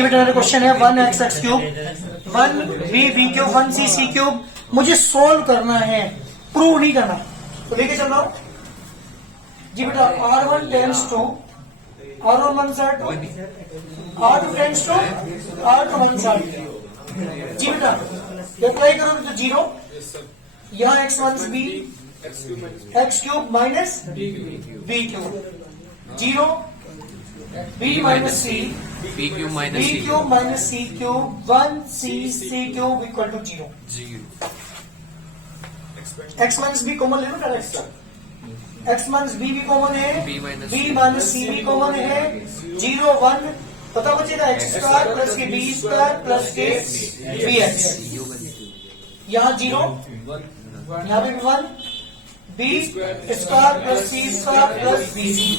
जी बेटा मेरा क्वेश्चन है 1x x cube 1b b cube 1c c cube मुझे सोल्व करना है, प्रूव नहीं करना। तो लेके चल रहा हूं जी बेटा। r1 tends to r1 one side r2 tends to r2 one side जी बेटा। अप्लाई करोगे तो जीरो, यहाँ x one b x cube minus b cube zero b minus c B cube b cube minus c cube 1c c cube equal to zero. x minus b common ले लो direct, x minus b भी common है, b minus c भी common है, zero one पता बचेगा x square plus के B square plus के बी एक्स, यहाँ जीरो यहाँ पे भी one, B square plus C square plus B C,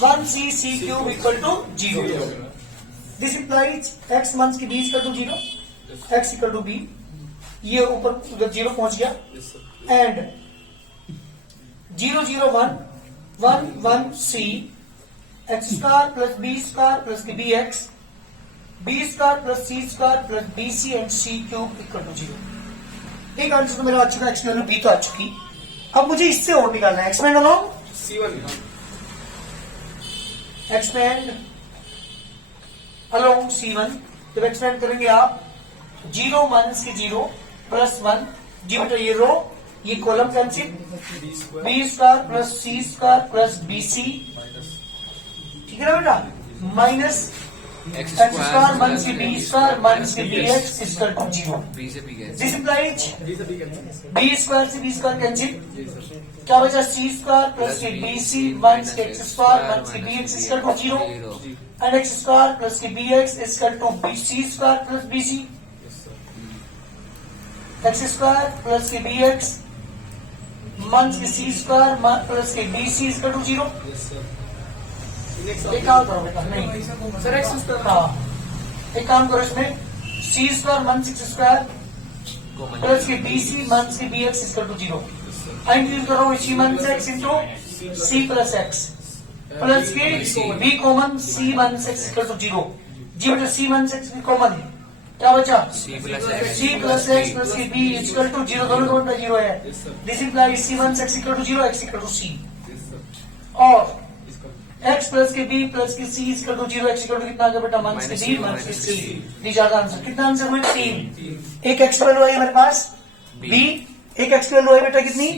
1c c cube equal to zero. This implies x minus की b equal to zero, x equal to b, ये ऊपर उधर zero पहुंच गया and 0 0 1 1 1 c x square plus b square plus के B X, B square plus C square plus B C and C cube equal to zero. एक answer तो मेरा आ चुका, x की वैल्यू b तो आ चुकी। अब मुझे इससे और निकालना है, expand along C1 expand along C1। जब एक्सपेंड करेंगे आप zero minus K zero plus one, जी बेटा ये रो ये column cancel, B square plus C square plus B C, ठीक है ना बेटा, minus X square minus K B square minus K B X equal to zero. This implies B square से B square cancel, क्या बचा C square plus के B C minus K X square minus K B X equal to zero and X square plus के B X equal to B C square plus B C, X square plus के B X minus के C square plus के B C equal to zero. एक काम करो बेटा, नहीं sir x square, हाँ एक काम करो इसमें C square minus X square plus के B C minus K B X equal to zero. Increase करो C minus X into C plus X plus के B common C minus X equal to zero. जी बेटा C minus X भी common, क्या बचा C plus X plus के B equal to zero, दोनों common zero है। This implies C minus X equal to zero, x equal to C और x plus के b प्लस के c equal to zero, x equal to कितना आ गया बेटा माइनस के d माइनस के c। दी ज्यादा आंसर, कितना आंसर हुआ तीन। एक x वैल्यू आई हमारे पास b, एक x वैल्यू आई बेटा कितनी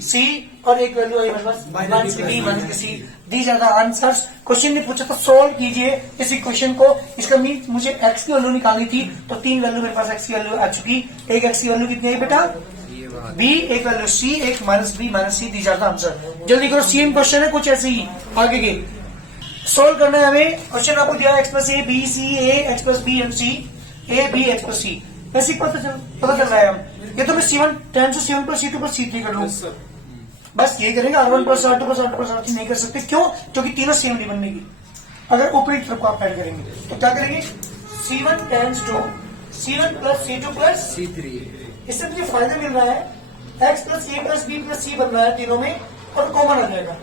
c और एक वैल्यू आई हमारे पास माइनस के d माइनस के c। दी ज्यादा आंसर्स। क्वेश्चन ने पूछा तो सोल्व कीजिए इस इक्वेशन को, इसका मीन मुझे x की वैल्यू निकालनी थी तो तीन वैल्यू मेरे पास x की वैल्यू आ चुकी। एक x की वैल्यू कितनी है बेटा b, एक वैल्यू c, एक माइनस b माइनस c। दी जाता आंसर। जल्दी करो, सेम क्वेश्चन है कुछ ऐसे ही आगे के सोल्व करना है हमें। क्वेश्चन आपको दिया X plus A B C A X plus B and C A B X plus C. Basic पता चल रहा है हम। ये तो मैं C1 टेन से C1 plus C2 plus C3 कर लूँ, बस ये करेंगे R1 plus R2 plus R2 plus R3 नहीं कर सकते, क्यों? क्योंकि तीनों सेम नहीं बनेगी। अगर ऊपरी तरफ को आप ऐड करेंगे तो क्या करेंगे C1 tends to C1 plus C2 plus C3। इससे मुझे फायदा मिल रहा है x plus A plus B plus सी बन रहा है तीनों में और कॉमन आ जाएगा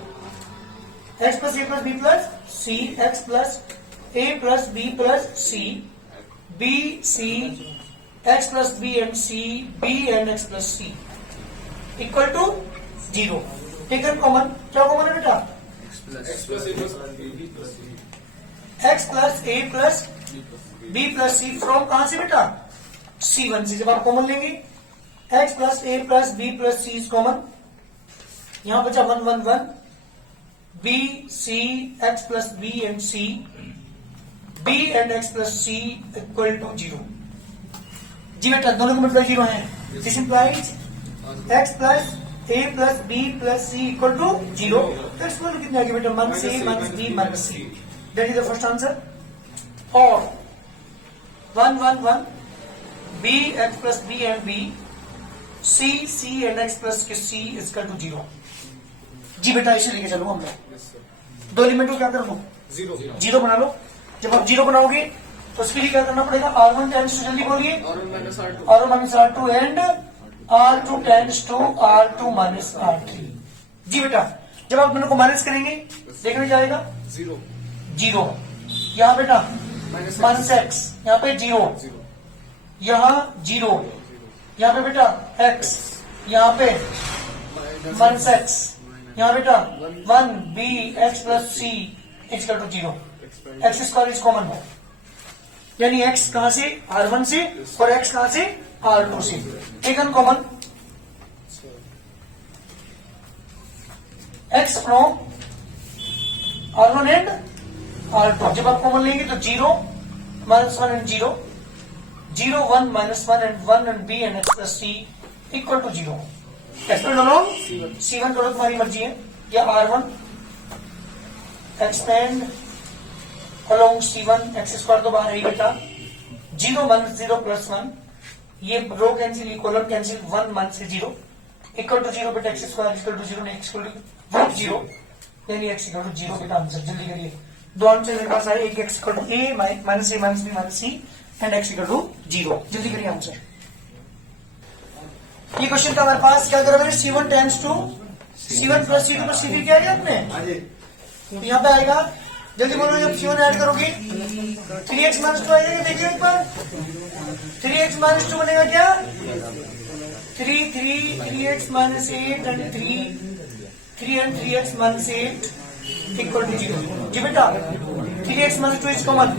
x plus A plus B plus C, X plus A plus B plus C, B C X plus B and C, B and X plus C equal to zero. Taken common, क्या common है बेटा x plus A plus B plus C, x plus A plus B plus C from कहां से बेटा C1 से। जब आप common लेंगे x plus A plus B plus C is common, यहां बचा 1 1 1 B C X plus B and C, B and X plus C equal to zero. जी बेटा दोनों के मतलब जीरो है। This implies X plus A plus B plus C equal to zero. तो X value कितनी आ गई बेटा minus A minus B minus C. That is the first answer. और 1 1 1 B X plus B and B C C and X plus के C equal to zero. जी बेटा इसे लेके चलो हम लोग। दो एलिमेंट को क्या कर लो जीरो बना लो। जब आप जीरो बनाओगे तो उसके लिए क्या करना पड़ेगा R1 टेंस टू, जल्दी बोलिए R1 minus R2 and R2 tends to R2 minus R3। जी बेटा जब आप दोनों को माइनस करेंगे देखने जाएगा जीरो। यहाँ बेटा माइनस एक्स, यहाँ पे 0, यहाँ 0, यहाँ पे बेटा x, यहाँ पे माइनस एक्स, यहाँ बेटा 1 b x plus c equal to 0, X square is common है, यानी x कहां से R1 से और x कहां से R2 से, taken common x from R1 and R2, जब आप कॉमन लेंगे तो 0 minus 1 and 0, 0 1 minus 1 and 1 and b and x plus c equal to 0। Expand along C1 करो, तुम्हारी मर्जी है, या R1 expand along C1, x square तो बाहर है बेटा, 0 माइनस 0 प्लस 1, ये रो कैंसिल, ये column cancel, 1 minus 0 equal to 0 बेटा, एक्स स्क्वायर इक्वल टू 0, नहीं एक्स इक्वल टू 0, यानी एक्स इक्वल टू 0 बेटा आंसर। जल्दी करिए, दो आंसर मेरे पास आए, एक X equal to A minus A minus B minus C and X equal to 0। जल्दी करिए आंसर। ये क्वेश्चन था हमारे पास, क्या करा मैंने, C1 tends to C1 plus C2 plus C3 क्या किया आपने, तो यहाँ पे आएगा, जल्दी बोलो, जब C1 ऐड करोगे 3x माइनस 2 आएगा, देखिए एक बार 3x माइनस 2 बनेगा क्या, 3x minus 8 and 3 and 3x minus 8 equal to 0। जी बेटा 3x माइनस 2 इज कॉमन,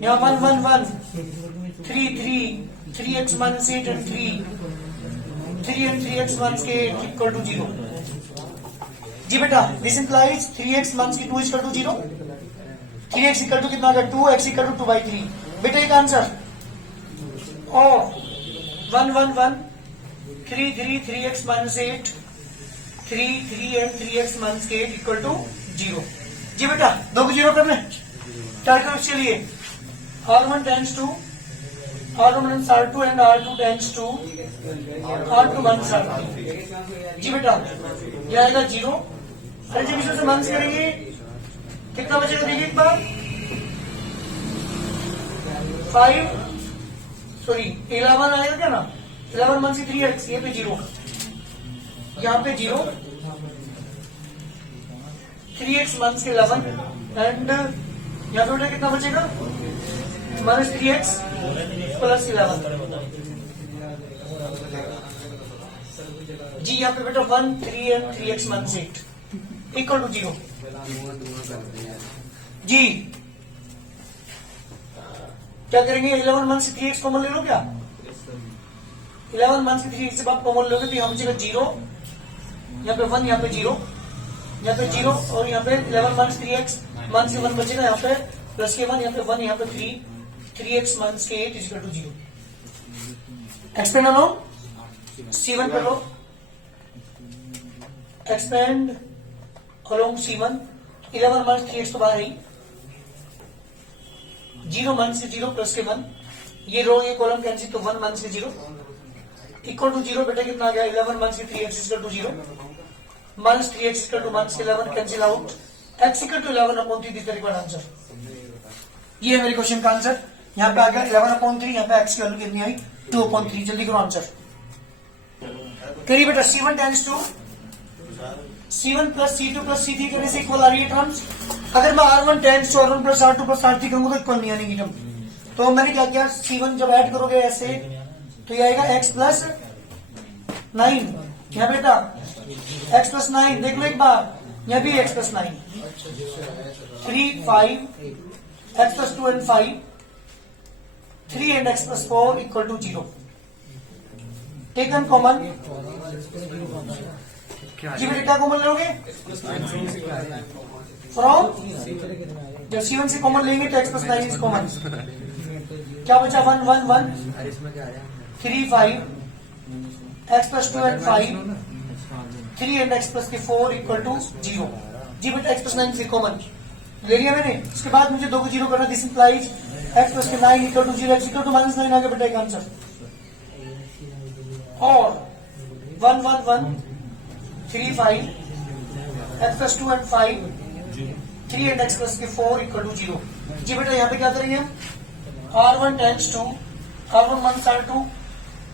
यहाँ 1 1 1, 3x minus 8 and 3 and 3x minus 8 equal to 0। जी बेटा this implies 3x minus 2 equal to 0, 3x equal to कितना आ गया 2, x इक्वल टू 2/3। बेटा एक आंसर, और 1 1 1, 3x minus 8, 3 and 3x minus 8 equal to 0। जी बेटा 2 को 0 करना है, टाइटल चलिए, R1 tends to R1 minus R2 and R2 tends to R2 minus R3। जी बेटा ये आएगा 0, अरे जब इसमें से माइनस करेंगे कितना बचेगा, देखिए एक बार, 11 आएगा क्या ना, 11 माइनस 3x, ये पे 0, यहाँ पे 0, 3x माइनस 11 एंड यहाँ पे कितना बचेगा, माइनस 3x प्लस 11। जी यहाँ पे बेटा 1 3 and 3x minus 8 equal to 0। जी क्या करेंगे, 11 माइनस 3x कॉमन ले लो क्या, 11 माइनस 3x से आप कॉमन लोगे तो यहाँ बचेगा 0, यहाँ पे 1, यहाँ पे 0, यहाँ पे 0, और यहाँ पे 11 माइनस 3x माइनस 1 बचेगा, यहाँ पे प्लस के 1, यहाँ पे 1, यहाँ पे 3x minus 8 equal to 0। Expand along C1 कर लो, expand along C1, 11 minus 3x तो बाहर ही, 0 माइनस 0 प्लस के 1, ये रो ये कॉलम कैंसिल, तो 1 माइनस 0 इक्वल टू 0। बेटा कितना आ गया, 11 minus 3x equal to 0, minus 3x equal to minus 11 cancel out, x equal to 11/3 this the required answer. ये है मेरे क्वेश्चन का आंसर, यहाँ पे आ गया 11/3, यहाँ पे x की वैल्यू कितनी आई 2/3। जल्दी करो आंसर करिए बेटा। C1 tends to C1 plus C2 plus C3 करने से इक्वल आ रही है टर्म्स। अगर मैं R1 tends to R1 plus R2 plus R3 करूंगा तो इक्वल नहीं आने की टर्म। तो मैंने क्या किया, C1 जब ऐड करोगे ऐसे तो ये आएगा x प्लस 9, यहाँ बेटा x प्लस 9, देख लो एक बार, यहाँ भी x plus 9, 3 5, x plus 2 and 5, 3 and x plus 4 equal to 0। Taken common, जी बेटा क्या कॉमन लोगे फ्रॉम, जब C1 से कॉमन लेंगे तो x प्लस 9 इज कॉमन, क्या बचा 1 1 1, 3 5, x plus 2 and 5, 3 and x plus के 4 इक्वल टू 0। जी बेटा x प्लस 9 से कॉमन ले लिया मैंने। उसके बाद मुझे 2 को 0 करना, दिस इंप्लाइज x प्लस के 9 equal to 0, x equal to minus 9 आ गया बेटा एक आंसर। और 1 1 1, 3 5, x plus 2 and 5, 3 and x plus के 4 इक्वल टू 0। जी बेटा यहाँ पे क्या करेंगे हम, R1 tends to R1 minus R2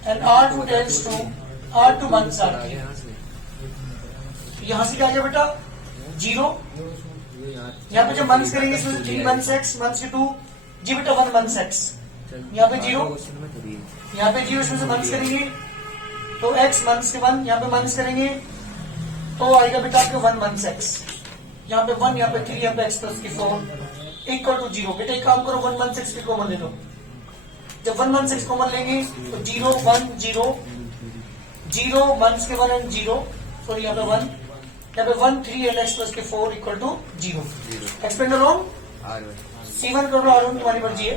and R2 tends to R2 minus R3। यहां से क्या आ गया बेटा 0, यहाँ पे जब माइनस करेंगे इसमें 3 माइनस एक्स माइनस के 2 जी बेटा 1 माइनस एक्स, यहाँ पे 0, यहाँ पे 0 इसमें से माइनस करेंगे तो x माइनस के 1, यहाँ पे माइनस करेंगे तो आएगा बेटा आपके 1 माइनस एक्स, यहाँ पे 1, यहाँ पे 3, यहाँ पे x प्लस के 4 इक्वल टू 0। बेटा एक काम करो 1 माइनस एक्स के कॉमन ले लो, जब 1 माइनस एक्स कॉमन लेंगे तो 0 1 0 0 माइनस के 1 एंड 0 सॉरी यहाँ पे 1, यहाँ पे 1 3 एंड x प्लस के 4 equal to 0। Expand alone C1 कर लो, R1 तुम्हारी मर्जी है।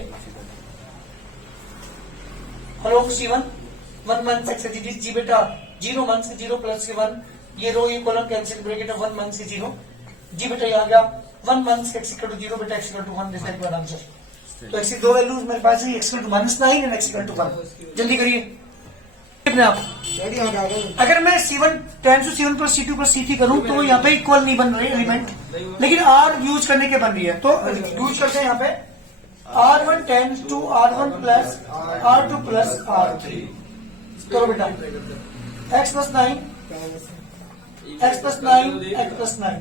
हेलो C1 1 माइनस एक्स है जी बेटा 0 माइनस के 0 प्लस के 1, ये रो ये कॉलम कैंसिल ब्रैकेट है 1 माइनस के 0 जी बेटा ये आ गया 1 माइनस के x इक्वल टू 0 बेटा x equal to 1 this is answer. तो ऐसी दो वैल्यूज मेरे पास है, x equal to -9 and x equal to 1। जल्दी करिए अपने आप। अगर मैं C1 tends to C1 plus C2 plus C3 करूं तो यहाँ पे इक्वल नहीं बन रहे एलिमेंट, लेकिन R यूज करने के बन रही है, तो यूज करते हैं यहाँ पे R1 tends to R1 plus R2 plus R3 करो बेटा x plus 9 x plus 9 x plus 9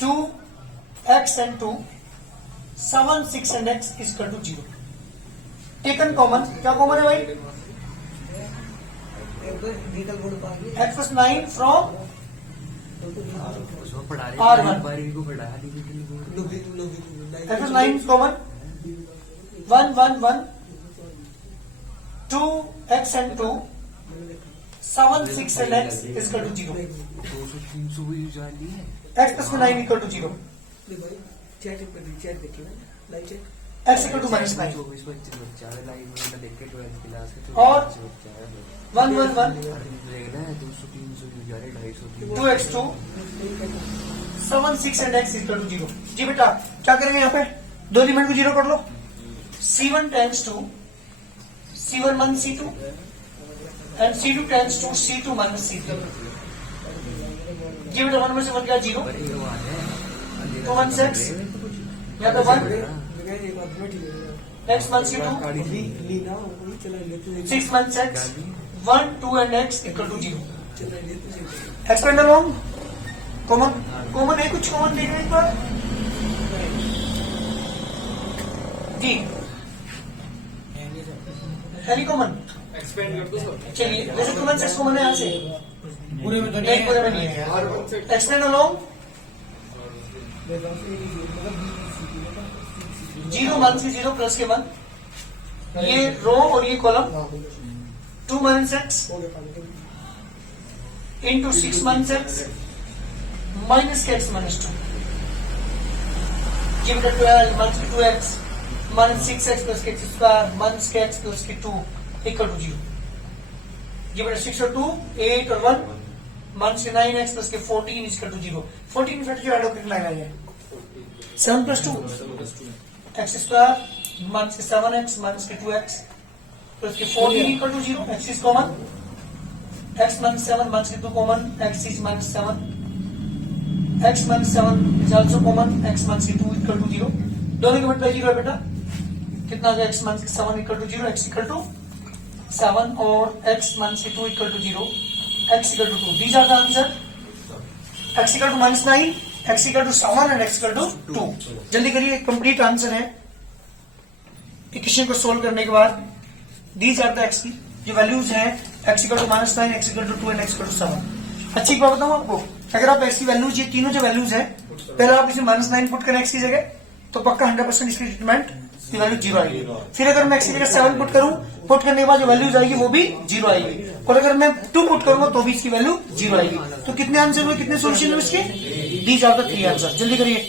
2 x and 2 7 6 and x is equal to 0। Taken common, क्या कॉमन है भाई x plus 9 from R1 x plus 9 common 1 1 1 2 x and 2 7 6 and x is equal to 0। x plus 9 equal to 0, x equal to -9 और 1 1 1 2x2 7 6 and x equal to 0। जी बेटा क्या करेंगे यहाँ पे दो एलिमेंट को 0 कर लो, C1 tends to C1 minus C2 and C2 tends to C2 minus C3। जी बेटा 1 में से 1 क्या 0 तो 1 6 यहाँ पे 1 x minus C2 6 minus x 1 2 and x equal to 0। Expand along common, common है कुछ कॉमन देखने इस बार जी एनी कॉमन एक्सपेंड कर दो सर। चलिए वैसे कॉमन से कॉमन है यहाँ से पूरे में तो नहीं, पूरे में नहीं है। एक्सपेंड अलोन 0 माइनस के 0 प्लस के 1, ये रो और ये column 2 minus X into 6 minus x minus K x minus 2 जी बेटा 12 माइनस के 2x माइनस 6x प्लस के X square minus K x plus के 2 इक्वल टू 0। जी बेटा 6 और 2 8 और 1 माइनस के 9x प्लस के 14 इक्वल टू 0। 14 में जो ऐड होकर 9 आ गया 7 प्लस 2 एक्स स्क्वायर माइनस के 7x माइनस के 2x प्लस के 14 equal to 0। x is common x minus 7 minus के 2 common x is minus 7 x minus 7 is also common x minus के 2 इक्वल टू 0। दोनों के मतलब 0 है बेटा, कितना आ गया x माइनस के 7 equal to 0 x equal to 7 और x माइनस के 2 equal to 0 x equal to 2। These are the answer x equal to -9 x equal to 7 and x equal to 2। जल्दी करिए कंप्लीट आंसर है इक्वेशन को solve करने के बाद। दीज आर द x की जो वैल्यूज हैं x equal to -9 x equal to 2 and x equal to 7। अच्छी बात बताऊं आपको, अगर आप x की वैल्यूज ये तीनों जो वैल्यूज हैं पहले आप इसमें -9 पुट करें x की जगह तो पक्का 100% इसकी ट्रीटमेंट की वैल्यू 0 आएगी। फिर अगर मैं x की जगह 7 पुट करूं, पुट करने के बाद जो वैल्यूज आएगी वो भी 0 आएगी, और अगर मैं 2 पुट करूंगा तो भी इसकी वैल्यू 0 आएगी। तो कितने आंसर हुए, कितने सोल्यूशन हुए इसके? These are the 3 answer. जल्दी करिए।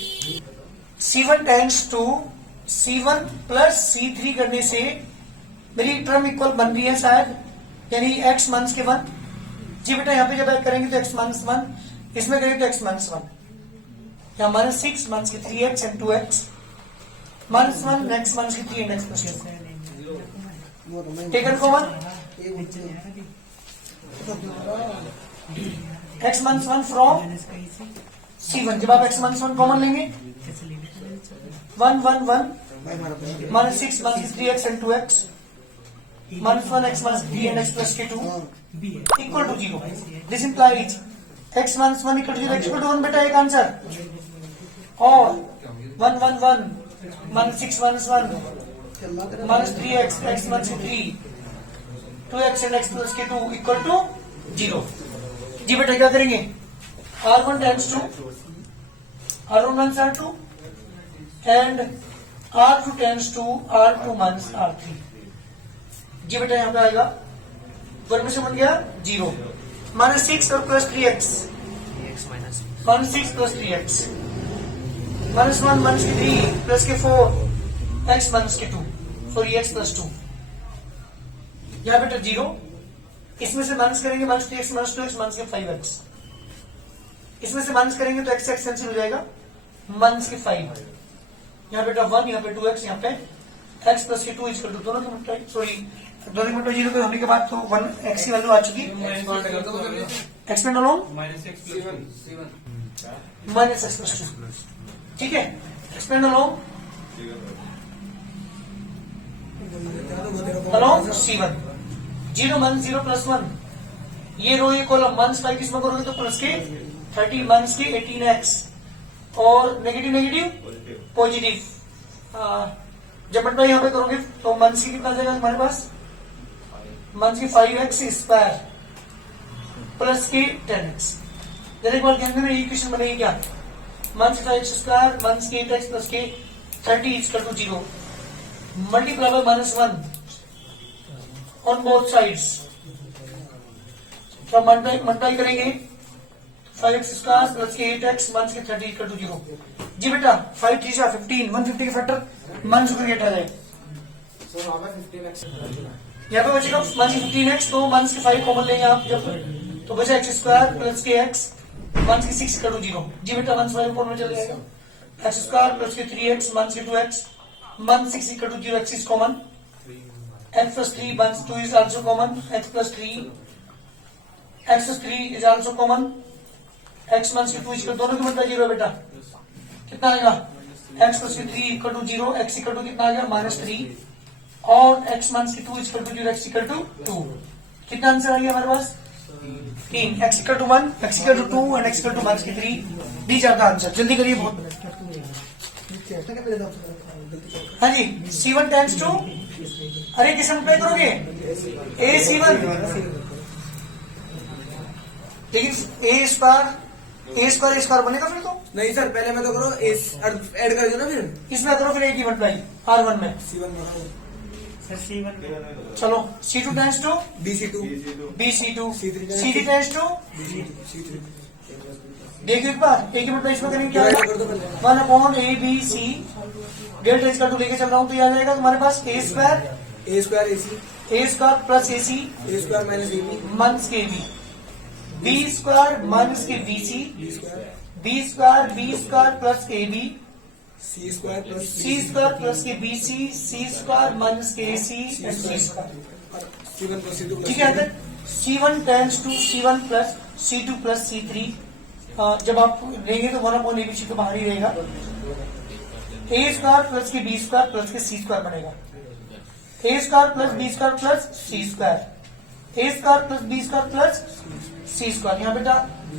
C1 tends to C1 plus C3 करने से मेरी टर्म इक्वल बन रही है शायद, यानी x माइनस के 1। जी बेटा यहाँ पे जब ऐड करेंगे तो x माइनस 1, इसमें करेंगे तो x माइनस 1, यहाँ माइनस 6 माइनस के 3x and 2x minus 1 x minus के 3 and x plus taken common x minus 1 from C1। जब आप x माइनस 1 कॉमन लेंगे 1 1 1 minus 6 minus 3x and 2x minus 1 x minus 3 and x plus के 2 equal to 0। This implies x minus 1 equal to 0, x equal to 1 बेटा एक answer. और 1 1 1 minus 6 minus 1 minus 3x, x minus 3 2x and x plus के 2 equal to 0। जी बेटा क्या करेंगे, R1 tends to R1 minus R2 and R2 tends to R2 minus R3। जी बेटा यहाँ पे आएगा वर्ग से बन गया 0, माइनस 6 और plus 3x, minus 6 plus 3x, minus 1 minus के 3 प्लस के 4 x माइनस के 2, सॉरी x प्लस 2। यहाँ बेटा 0, इसमें से माइनस करेंगे minus 3x minus 2x minus के 5x, इसमें से माइनस करेंगे तो x कैंसिल हो जाएगा, माइनस के 5। यहाँ बेटा 1, यहाँ पे 2x, यहाँ पे x प्लस के 2 इक्वल टू दोनों की मल्टीप्लाई, सॉरी दोनों की मल्टीप्लाई 0 पे होने के बाद तो 1x की वैल्यू आ चुकी है। Expand along minus x plus 2, ठीक है। Expand along C1, 0 minus 0 plus 1, ये रो ये कॉलम माइनस 5 किसमें करोगे तो प्लस के 30 माइनस के 18x और नेगेटिव नेगेटिव पॉजिटिव, जब मल्टीप्लाई यहाँ पे करोगे तो माइनस की कितना जाएगा हमारे पास, माइनस की 5x स्क्वायर प्लस के 10x। जरा एक बार ध्यान देना, ये इक्वेशन बनेगी क्या, माइनस 5x स्क्वायर माइनस के 8x प्लस के 30 equal to 0 multiply by minus 1 on both sides. तो मल्टीप्लाई करेंगे 5x स्क्वायर प्लस के 8x माइनस के 30 इक्वल टू 0। जी बेटा 5 3 जा 15, 150 के फैक्टर माइनस को क्रिएट आ जाए, यहाँ पे बचेगा माइनस 15x, तो माइनस के 5 कॉमन लेंगे आप जब, तो बचा x स्क्वायर प्लस के x माइनस के 6 इक्वल टू 0। जी बेटा माइनस 5 ऊपर में चले जाएगा, x स्क्वायर प्लस के 3x माइनस के 2x minus 6 equal to 0, x is common, x plus 3 minus 2 is also common, x plus 3 is also common, x minus के 2 इक्वल दोनों की मतलब 0 है बेटा, कितना आएगा x प्लस के 3 equal to 0, x equal to कितना आ गया माइनस 3 और x माइनस के 2 equal to 0, x equal to 2। कितना आंसर आ गया हमारे पास 3, x equal to 1, x equal to 2 and x equal to minus के 3। दीज आर द आंसर, जल्दी करिए बहुत। हाँ जी, C1 टेंड्स टू, अरे किस मल्टीप्लाई करोगे a C1, लेकिन a स्क्वायर बनेगा फिर तो नहीं सर, पहले मैं तो करो ऐड कर दो ना, फिर इसमें करो फिर a की मल्टीप्लाई R1 में। C1 में चलो C2 tends to BC2 C3 tends to, देखिए एक बार एक ही मल्टीप्लाई इसमें करेंगे क्या डिवाइड कर दो पहले। 1 upon A B C, delta इसका 2 लेके चल रहा हूँ तो ये आ जाएगा तुम्हारे पास a square plus AC A square minus AB minus के b स्क्वायर माइनस के BC, b square plus AB, C square plus के BC, C स्क्वायर माइनस के AC and C square. C1 plus C2 ठीक है, C1 tends to C1 plus C2 plus C3। जब आप लेंगे तो 1 अपॉन ABC तो बाहर ही रहेगा, a स्क्वायर प्लस के b स्क्वायर प्लस के c स्क्वायर बनेगा, a square plus b square plus c square, a square plus b square plus c square. यहाँ बेटा b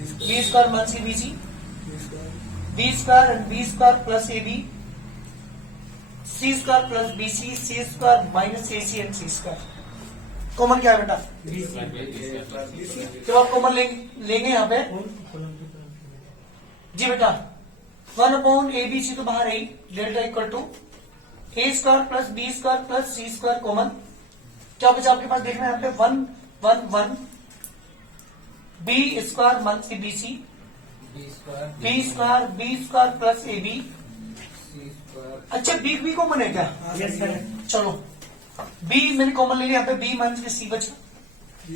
स्क्वायर माइनस के bc, b square and b square plus ab, c square plus bc, c square minus ac and c square. Common क्या है बेटा, जब आप common लेंगे यहाँ पे, जी बेटा 1 अपॉन ABC तो बाहर आई, delta equal to a square plus b square plus c square common. क्या बचा आपके पास, देखना है यहाँ पे 1 1 1 b स्क्वायर माइनस के BC, b square plus AB। अच्छा b कॉमन है क्या, चलो b मैंने कॉमन ले लिया, यहाँ पे b माइनस के c बचा,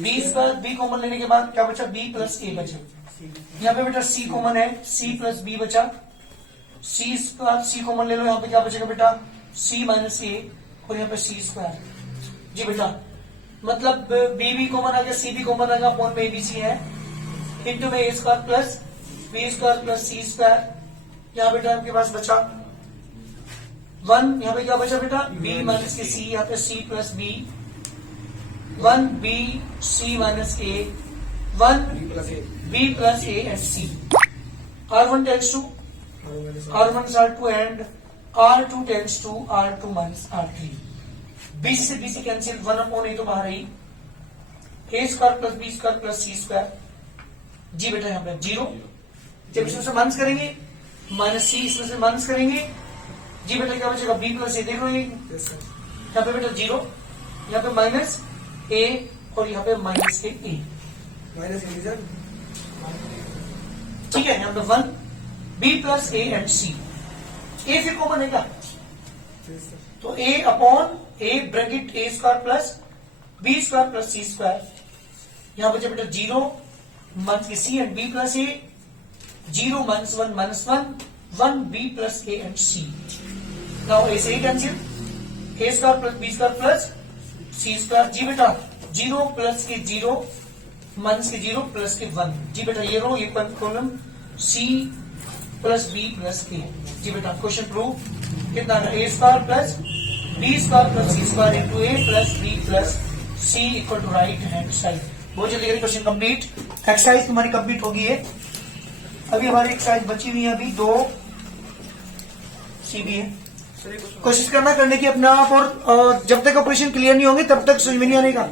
b स्क्वायर b कॉमन लेने के बाद क्या बचा, b प्लस a बचा। यहाँ पे बेटा c कॉमन है, c प्लस b बचा, c स्क्वायर c कॉमन ले लो, यहाँ पे क्या बचेगा बेटा c माइनस a और यहाँ पे c स्क्वायर। जी बेटा मतलब b भी कॉमन आ गया, c भी कॉमन आ गया, अपॉन में ABC है, इंटू में a square plus b square plus c square. यहाँ बेटा आपके पास बचा 1, यहाँ पे क्या बचा बेटा b माइनस के c, यहाँ पे c plus b, 1 b c minus a 1 B plus A. B plus A and C. R1 tends to R1 is R2 and R2 tends to R2 minus R3. BC से BC cancel 1 upon A तो बाहर आई A square plus B square plus C square जी बेटा यहाँ पे 0 जब इसमें से माइनस करेंगे माइनस C इसमें से माइनस करेंगे जी बेटा क्या बचेगा B प्लस A देख लो Yes, sir. यहाँ पे बेटा 0 यहाँ पे माइनस A और यहाँ पे माइनस के A Minus A, sir. ठीक है यहाँ पे 1 B plus A and C A फिर कॉमन है क्या Yes, sir. तो A अपॉन A bracket A square plus B square plus C square यहाँ बचे बेटा 0 माइनस के C and B plus A 0 minus 1 B plus A and C now A से A cancel A square plus B square plus C square जी बेटा 0 plus के 0 minus के 0 plus के 1 जी बेटा ये रो ये column C plus B plus A जी बेटा क्वेश्चन प्रूव कितना है A square plus B square plus C square into A plus B plus C equal to right hand side बहुत जल्दी करें क्वेश्चन कंप्लीट एक्सरसाइज तुम्हारी complete होगी है अभी हमारी एक्सरसाइज बची हुई है अभी 2 C भी है कोशिश करना करने की अपने आप और जब तक ऑपरेशन क्लियर नहीं होंगे तब तक समझ में नहीं आने का